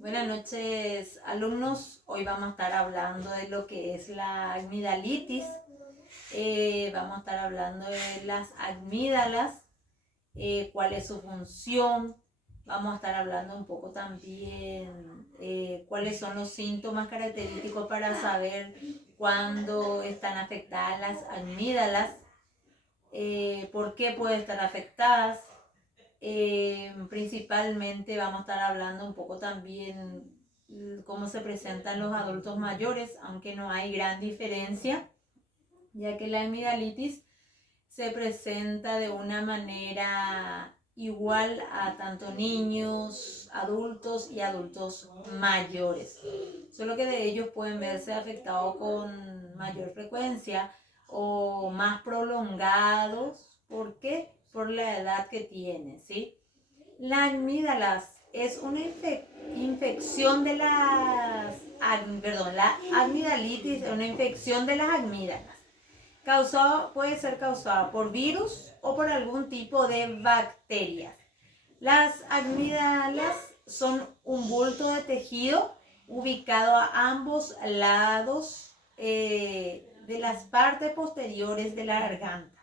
Buenas noches, alumnos. Hoy vamos a estar hablando de lo que es la amigdalitis. Vamos a estar hablando de las amígdalas, cuál es su función. Vamos a estar hablando un poco también cuáles son los síntomas característicos para saber cuándo están afectadas las amígdalas, por qué pueden estar afectadas. Principalmente vamos a estar hablando un poco también cómo se presentan los adultos mayores, aunque no hay gran diferencia, ya que la amigdalitis se presenta de una manera igual a tanto niños, adultos y adultos mayores. Solo que de ellos pueden verse afectados con mayor frecuencia o más prolongados. ¿Por qué? Por la edad que tienen, ¿sí? La amígdalas es una infección de las, la amigdalitis es una infección de las amígdalas. Puede ser causada por virus o por algún tipo de bacterias. Las amígdalas son un bulto de tejido ubicado a ambos lados de las partes posteriores de la garganta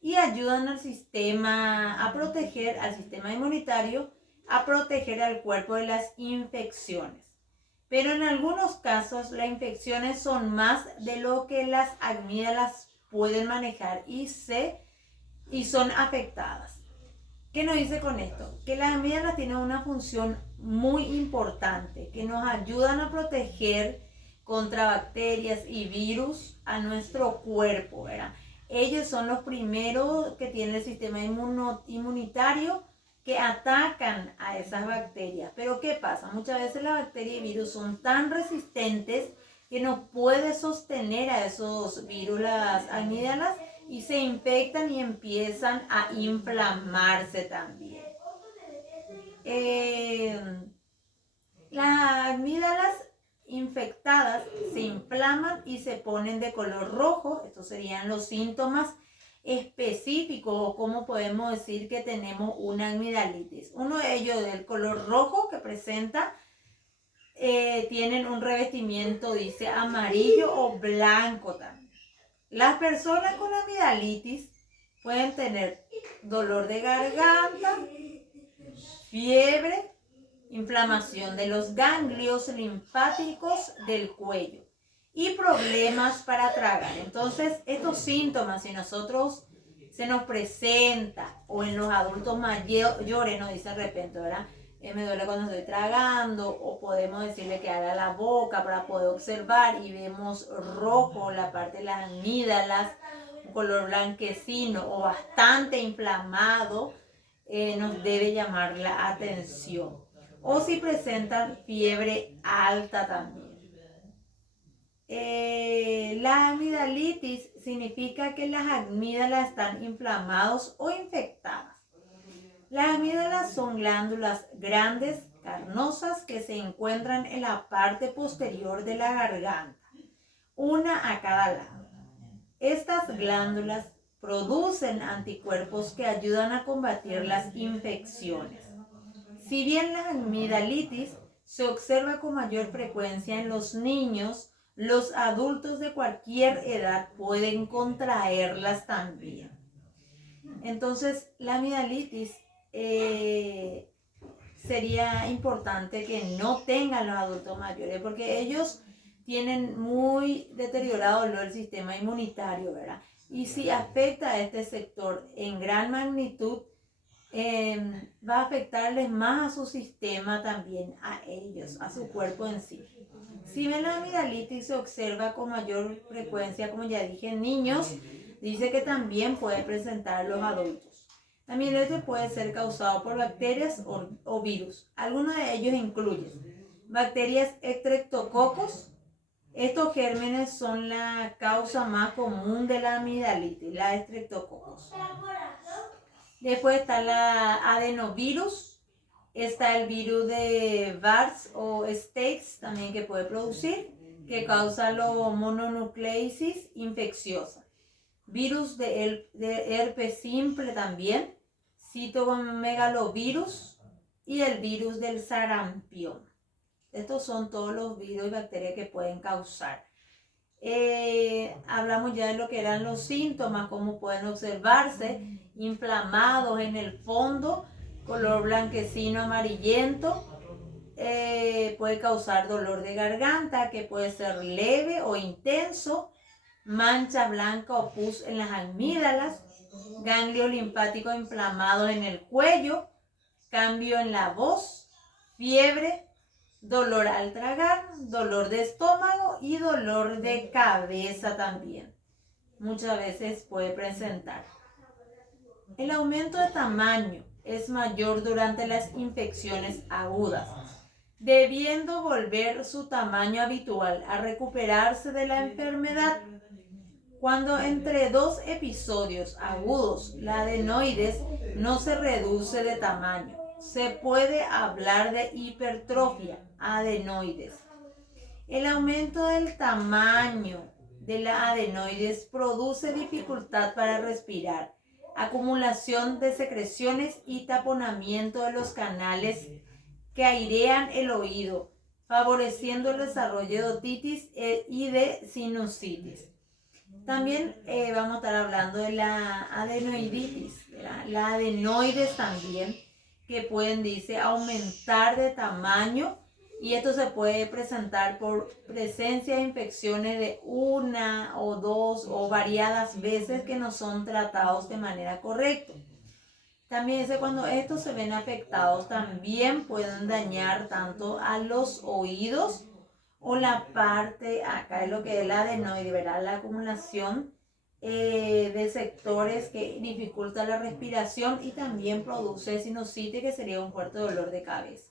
y ayudan al sistema a proteger al sistema inmunitario, a proteger al cuerpo de las infecciones. Pero en algunos casos las infecciones son más de lo que las amígdalas pueden manejar y son afectadas. ¿Qué nos dice con esto? Que las amígdalas tienen una función muy importante, que nos ayudan a proteger contra bacterias y virus a nuestro cuerpo, ¿verdad? Ellos son los primeros que tienen el sistema inmunitario que atacan a esas bacterias. Pero ¿qué pasa? Muchas veces las bacterias y virus son tan resistentes que no puede sostener a esos virus las amígdalas y se infectan y empiezan a inflamarse también. Las amígdalas infectadas se inflaman y se ponen de color rojo. Estos serían los síntomas específicos o cómo podemos decir que tenemos una amigdalitis. Uno de ellos es el color rojo que presenta, tienen un revestimiento, dice amarillo o blanco también. Las personas con amigdalitis pueden tener dolor de garganta, fiebre, inflamación de los ganglios linfáticos del cuello y problemas para tragar. Entonces, estos síntomas, si nosotros se nos presenta o en los adultos mayores nos dice de repente, ¿verdad? Me duele cuando estoy tragando, o podemos decirle que abra la boca para poder observar y vemos rojo la parte de las amígdalas, un color blanquecino o bastante inflamado, nos debe llamar la atención. O si presentan fiebre alta también. La amigdalitis significa que las amígdalas están inflamadas o infectadas. Las amígdalas son glándulas grandes, carnosas, que se encuentran en la parte posterior de la garganta, una a cada lado. Estas glándulas producen anticuerpos que ayudan a combatir las infecciones. Si bien la amigdalitis se observa con mayor frecuencia en los niños, los adultos de cualquier edad pueden contraerlas también. Entonces, la amigdalitis sería importante que no tengan los adultos mayores, porque ellos tienen muy deteriorado el sistema inmunitario, ¿verdad? Y si afecta a este sector en gran magnitud, va a afectarles más a su sistema también, a ellos, a su cuerpo en sí. Si bien la amigdalitis se observa con mayor frecuencia, como ya dije, en niños, dice que también puede presentar los adultos. También este puede ser causado por bacterias o virus. Algunos de ellos incluyen bacterias estreptococos. Estos gérmenes son la causa más común de la amigdalitis, la estreptococos. Después está la adenovirus, está el virus de VARS o Stapes también que puede producir, que causa la mononucleosis infecciosa. Virus de herpes simple también, citomegalovirus y el virus del sarampión. Estos son todos los virus y bacterias que pueden causar. Hablamos ya de lo que eran los síntomas, como pueden observarse, inflamados en el fondo, color blanquecino amarillento. Puede causar dolor de garganta, que puede ser leve o intenso, mancha blanca o pus en las amígdalas, ganglio linfático inflamado en el cuello, cambio en la voz, fiebre, dolor al tragar, dolor de estómago y dolor de cabeza también. Muchas veces puede presentar. El aumento de tamaño es mayor durante las infecciones agudas, debiendo volver su tamaño habitual a recuperarse de la enfermedad. Cuando entre dos episodios agudos la adenoides no se reduce de tamaño, se puede hablar de hipertrofia adenoides. El aumento del tamaño de la adenoides produce dificultad para respirar, acumulación de secreciones y taponamiento de los canales que airean el oído, favoreciendo el desarrollo de otitis y de sinusitis. También vamos a estar hablando de la adenoiditis, la adenoides también, que pueden, dice, aumentar de tamaño, y esto se puede presentar por presencia de infecciones de una o dos o variadas veces que no son tratados de manera correcta. También dice, cuando estos se ven afectados, también pueden dañar tanto a los oídos o la parte acá de lo que es la adenoide, ¿verdad? La acumulación de sectores que dificulta la respiración y también produce sinusitis, que sería un fuerte dolor de cabeza.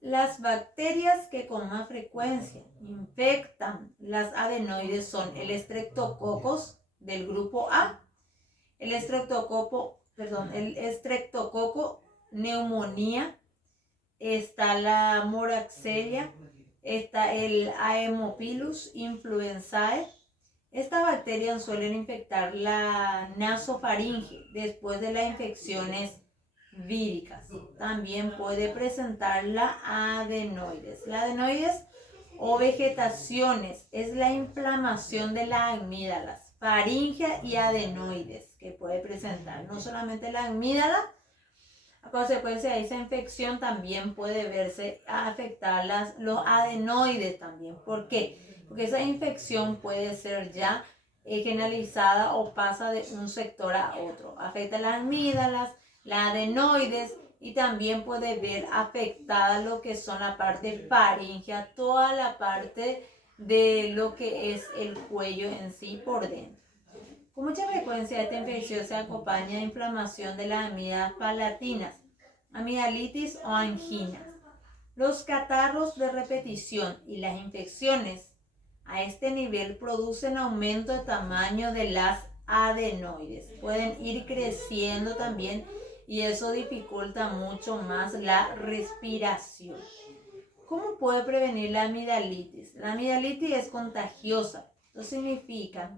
Las bacterias que con más frecuencia infectan las adenoides son el Streptococcus del grupo A, el Streptococo neumonía, está la Moraxella, está el Haemophilus influenzae. Estas bacterias suelen infectar la nasofaringe después de las infecciones víricas. También puede presentar la adenoides. La adenoides o vegetaciones es la inflamación de las amígdalas, faringe y adenoides que puede presentar. No solamente la amígdala, a consecuencia de esa infección también puede verse afectar los adenoides también. ¿Por qué? Porque esa infección puede ser ya generalizada o pasa de un sector a otro. Afecta las amígdalas, las adenoides, y también puede ver afectada lo que son la parte faríngea, toda la parte de lo que es el cuello en sí por dentro. Con mucha frecuencia esta infección se acompaña de inflamación de las amígdalas palatinas, amigdalitis o anginas. Los catarros de repetición y las infecciones a este nivel producen aumento de tamaño de las adenoides. Pueden ir creciendo también y eso dificulta mucho más la respiración. ¿Cómo puede prevenir la amigdalitis? La amigdalitis es contagiosa. Esto significa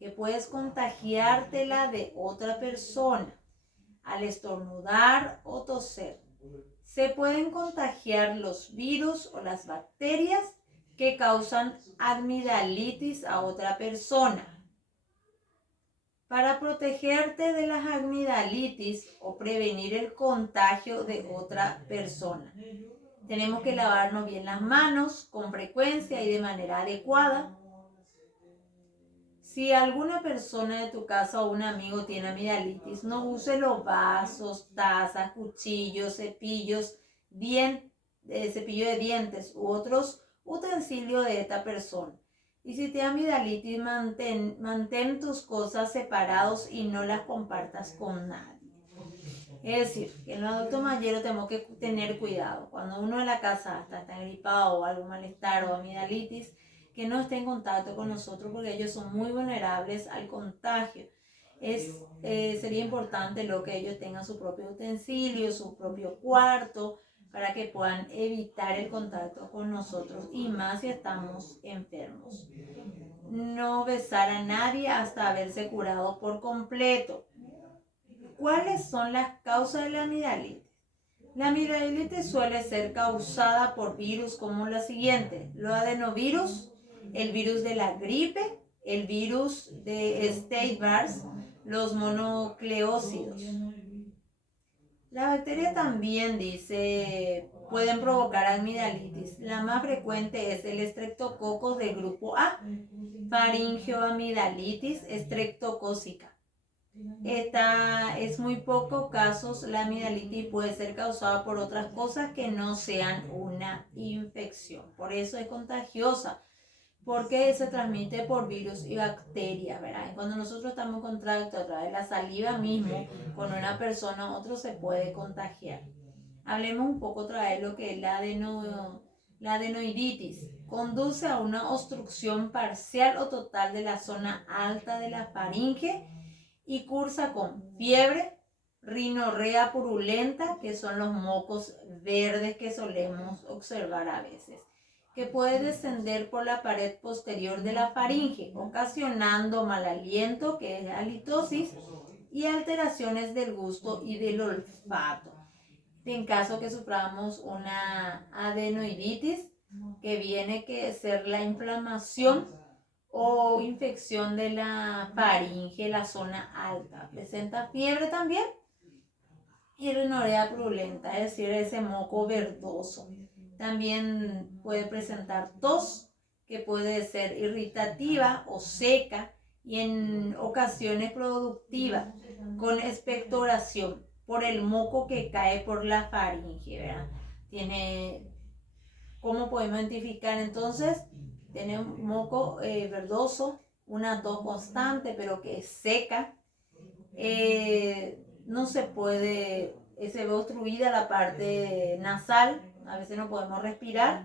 que puedes contagiártela de otra persona al estornudar o toser. Se pueden contagiar los virus o las bacterias que causan amigdalitis a otra persona. Para protegerte de las amigdalitis o prevenir el contagio de otra persona, tenemos que lavarnos bien las manos con frecuencia y de manera adecuada. Si alguna persona de tu casa o un amigo tiene amigdalitis, no use los vasos, tazas, cuchillos, cepillos de dientes u otros utensilios de esta persona. Y si te da amigdalitis, mantén tus cosas separados y no las compartas con nadie. Es decir, que en los adultos mayores tenemos que tener cuidado. Cuando uno en la casa está gripado o algún malestar o amigdalitis, que no esté en contacto con nosotros, porque ellos son muy vulnerables al contagio. Sería importante que ellos tengan su propio utensilio, su propio cuarto, para que puedan evitar el contacto con nosotros, y más si estamos enfermos. No besar a nadie hasta haberse curado por completo. ¿Cuáles son las causas de la amigdalitis? La amigdalitis suele ser causada por virus como la siguiente: los adenovirus, el virus de la gripe, el virus de Staph, los monocleócidos. La bacteria también dice pueden provocar amigdalitis. La más frecuente es el Streptococcus del grupo A, faringeoamigdalitis streptocócica. Esta es muy pocos casos. La amigdalitis puede ser causada por otras cosas que no sean una infección. Por eso es contagiosa, porque se transmite por virus y bacterias, ¿verdad? Y cuando nosotros estamos en contacto a través de la saliva mismo con una persona, otro se puede contagiar. Hablemos un poco otra vez de lo que es la adenoiditis. Conduce a una obstrucción parcial o total de la zona alta de la faringe y cursa con fiebre, rinorrea purulenta, que son los mocos verdes que solemos observar a veces, que puede descender por la pared posterior de la faringe, ocasionando mal aliento, que es halitosis, y alteraciones del gusto y del olfato. En caso que suframos una adenoiditis, que viene a ser la inflamación o infección de la faringe, la zona alta. Presenta fiebre también y rinorrea purulenta, es decir, ese moco verdoso. También puede presentar tos, que puede ser irritativa o seca y en ocasiones productiva, con expectoración por el moco que cae por la faringe, ¿verdad? ¿Cómo podemos identificar entonces? Tiene un moco verdoso, una tos constante, pero que es seca. No se puede, se ve obstruida la parte nasal, a veces no podemos respirar.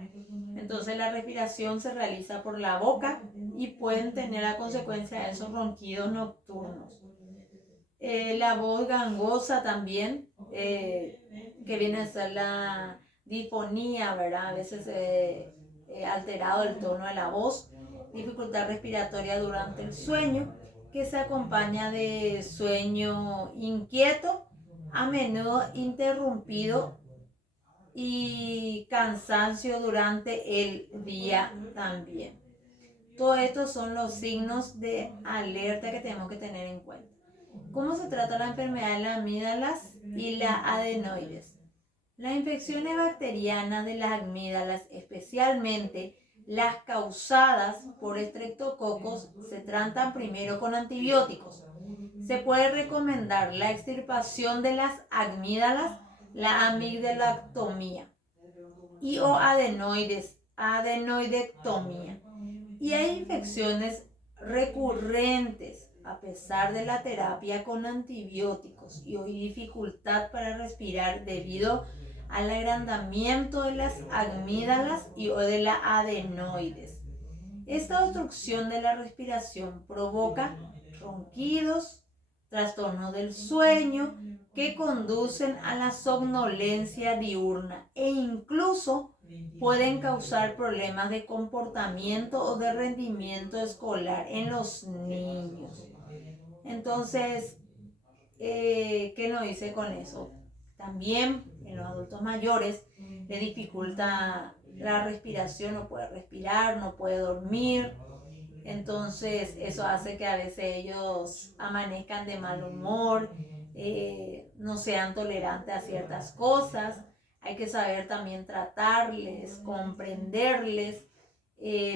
Entonces la respiración se realiza por la boca y pueden tener a consecuencia esos ronquidos nocturnos. La voz gangosa también, que viene a ser la disfonía, ¿verdad? A veces alterado el tono de la voz, dificultad respiratoria durante el sueño, que se acompaña de sueño inquieto, a menudo interrumpido, y cansancio durante el día también. Todos estos son los signos de alerta que tenemos que tener en cuenta. ¿Cómo se trata la enfermedad de las amígdalas y la adenoides? Las infecciones bacterianas de las amígdalas, especialmente las causadas por estreptococos, se tratan primero con antibióticos. Se puede recomendar la extirpación de las amígdalas, la amigdalectomía y o adenoidectomía. Y hay infecciones recurrentes a pesar de la terapia con antibióticos y hoy dificultad para respirar debido al agrandamiento de las amígdalas y o de la adenoides. Esta obstrucción de la respiración provoca ronquidos, trastornos del sueño que conducen a la somnolencia diurna e incluso pueden causar problemas de comportamiento o de rendimiento escolar en los niños. Entonces, ¿qué nos dice con eso? También en los adultos mayores le dificulta la respiración, no puede respirar, no puede dormir. Entonces eso hace que a veces ellos amanezcan de mal humor, no sean tolerantes a ciertas cosas. Hay que saber también tratarles, comprenderles,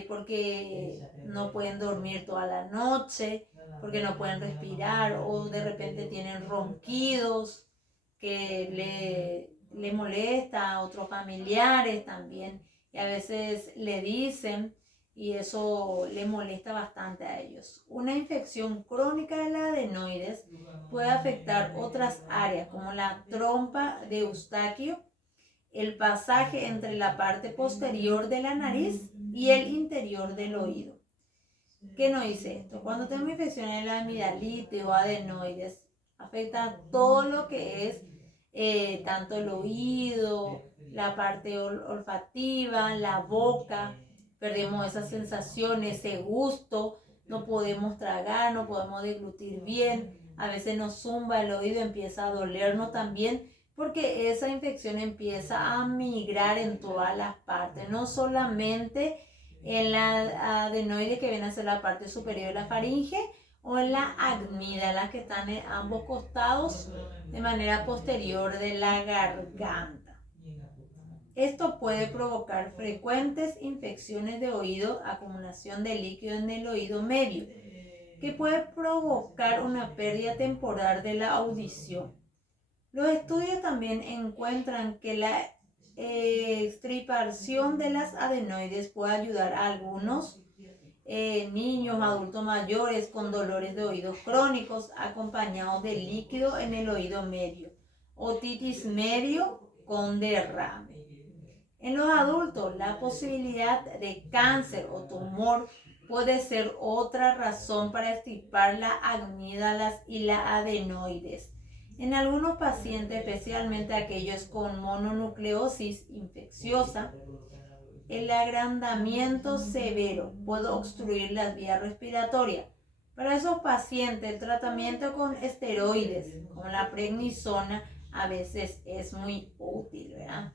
porque no pueden dormir toda la noche, porque no pueden respirar o de repente tienen ronquidos que le molesta a otros familiares también, y a veces le dicen y eso le molesta bastante a ellos. Una infección crónica de la adenoides puede afectar otras áreas como la trompa de Eustaquio, el pasaje entre la parte posterior de la nariz y el interior del oído. ¿Qué nos dice esto? Cuando tenemos infecciones de la amigdalitis o adenoides, afecta todo lo que es tanto el oído, la parte olfativa, la boca. Perdemos esas sensaciones, ese gusto, no podemos tragar, no podemos deglutir bien, a veces nos zumba el oído, empieza a dolernos también, porque esa infección empieza a migrar en todas las partes, no solamente en la adenoide que viene a ser la parte superior de la faringe o en la amígdalas que están en ambos costados de manera posterior de la garganta. Esto puede provocar frecuentes infecciones de oído, acumulación de líquido en el oído medio, que puede provocar una pérdida temporal de la audición. Los estudios también encuentran que la extirpación de las adenoides puede ayudar a algunos niños, adultos mayores con dolores de oídos crónicos acompañados de líquido en el oído medio, otitis medio con derrame. En los adultos, la posibilidad de cáncer o tumor puede ser otra razón para extirpar las amígdalas y las adenoides. En algunos pacientes, especialmente aquellos con mononucleosis infecciosa, el agrandamiento severo puede obstruir las vías respiratorias. Para esos pacientes, el tratamiento con esteroides, como la prednisona, a veces es muy útil, ¿verdad?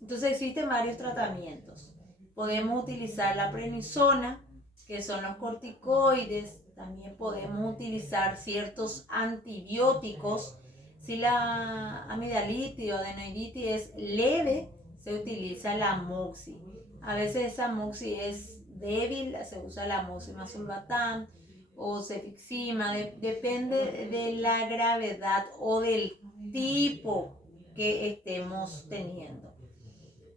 Entonces existen varios tratamientos. Podemos utilizar la prednisona, que son los corticoides. También podemos utilizar ciertos antibióticos. Si la amigdalitis o adenoiditis es leve, se utiliza la amoxi. A veces esa amoxi es débil, se usa la amoxicillin sulfatán o cefixima, depende de la gravedad o del tipo que estemos teniendo.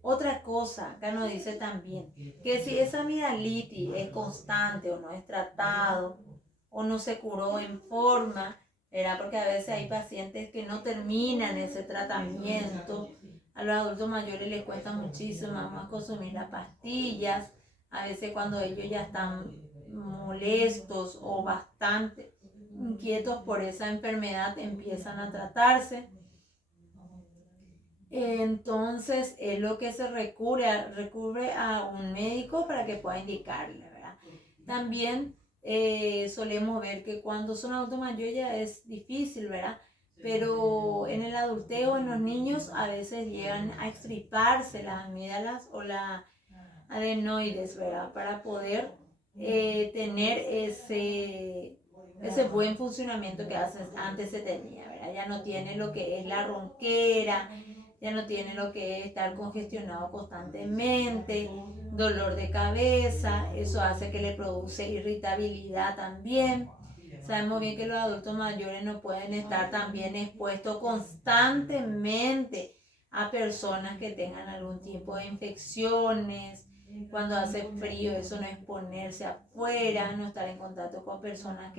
Otra cosa, acá nos dice también que si esa amigdalitis es constante o no es tratado o no se curó en forma, ¿verdad? Porque a veces hay pacientes que no terminan ese tratamiento. A los adultos mayores les cuesta muchísimo más consumir las pastillas. A veces cuando ellos ya están molestos o bastante inquietos por esa enfermedad empiezan a tratarse. Entonces es lo que se recurre a un médico para que pueda indicarle, ¿verdad? También solemos ver que cuando son adultos mayores ya es difícil, ¿verdad? Pero en el adulteo, en los niños, a veces llegan a extirparse las amígdalas o las adenoides, ¿verdad? Para poder tener ese buen funcionamiento que antes se tenía, ¿verdad? Ya no tiene lo que es la ronquera, ya no tiene lo que es estar congestionado constantemente, dolor de cabeza, eso hace que le produce irritabilidad también. Sabemos bien que los adultos mayores no pueden estar también expuestos constantemente a personas que tengan algún tipo de infecciones. Cuando hace frío, eso no es ponerse afuera, no estar en contacto con personas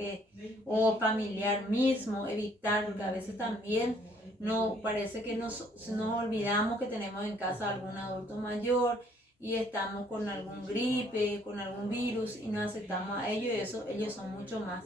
o familiar mismo, evitar, porque a veces también no parece que nos olvidamos que tenemos en casa algún adulto mayor y estamos con algún gripe, con algún virus y no aceptamos a ellos, ellos son mucho más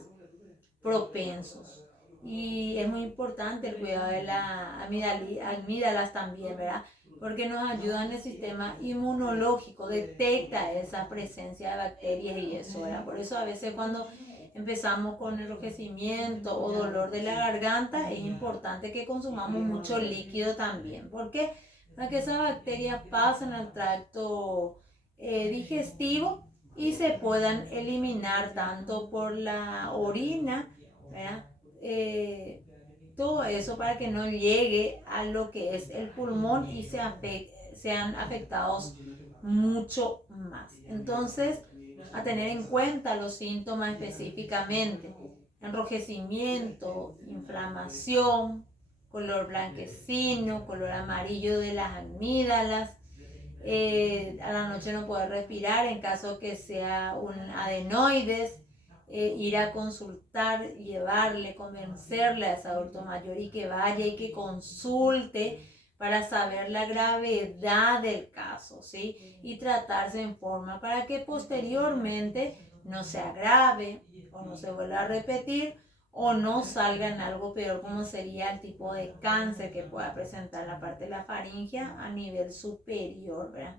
propensos. Y es muy importante el cuidado de las amígdalas también, ¿verdad? Porque nos ayuda en el sistema inmunológico, detecta esa presencia de bacterias y eso, ¿verdad? Por eso a veces cuando empezamos con enrojecimiento o dolor de la garganta, es importante que consumamos mucho líquido también. ¿Por qué? Para que esas bacterias pasen al tracto digestivo y se puedan eliminar tanto por la orina, ¿verdad? Todo eso para que no llegue a lo que es el pulmón y sean afectados mucho más. Entonces, a tener en cuenta los síntomas específicamente: enrojecimiento, inflamación, color blanquecino, color amarillo de las amígdalas, a la noche no poder respirar en caso que sea un adenoides, ir a consultar, llevarle, convencerle a ese adulto mayor y que vaya y que consulte para saber la gravedad del caso, ¿sí? Y tratarse en forma para que posteriormente no se agrave o no se vuelva a repetir o no salga en algo peor, como sería el tipo de cáncer que pueda presentar la parte de la faringe a nivel superior, ¿verdad?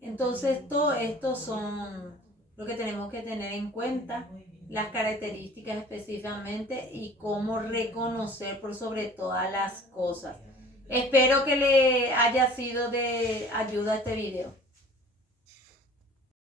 Entonces, todo esto son lo que tenemos que tener en cuenta las características específicamente y cómo reconocer por sobre todas las cosas. Espero que le haya sido de ayuda este video.